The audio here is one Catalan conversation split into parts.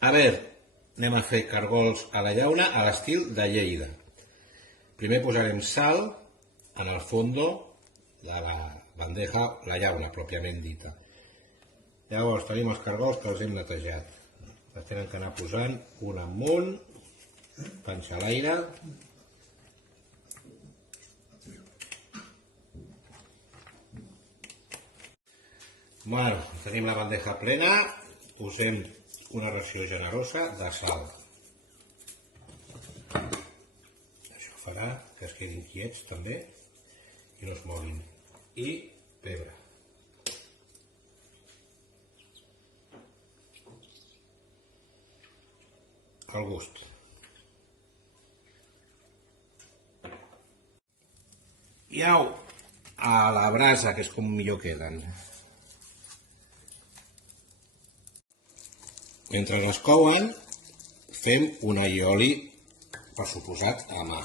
A veure, anem a fer cargols a la llauna a l'estil de Lleida. Primer posarem sal en el fondo de la bandeja, la llauna pròpiament dita. Llavors tenim els cargols que els hem netejat. Els tenen que anar posant un amunt, panxa a l'aire. Bueno, tenim la bandeja plena, posem una ració generosa de sal. Això farà que es quedin quiets també i no es moguin. I pebre. Al gust. I au, a la brasa, que és com millor queden. Mentre les couen, fem un allioli, per suposat, a mà.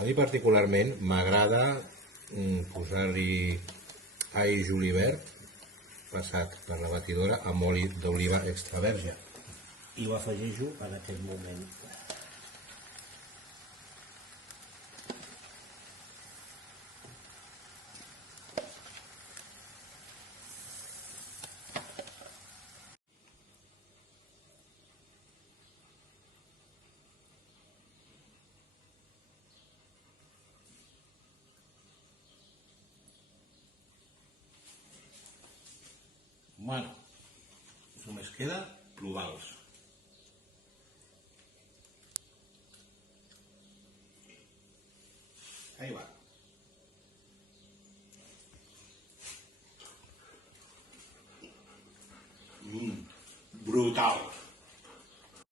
A mi particularment m'agrada posar-hi all julivert passat per la batidora amb oli d'oliva extra verge. I ho afegeixo en aquest moment. Bueno, només queda provar-los. Ahí va. Brutal.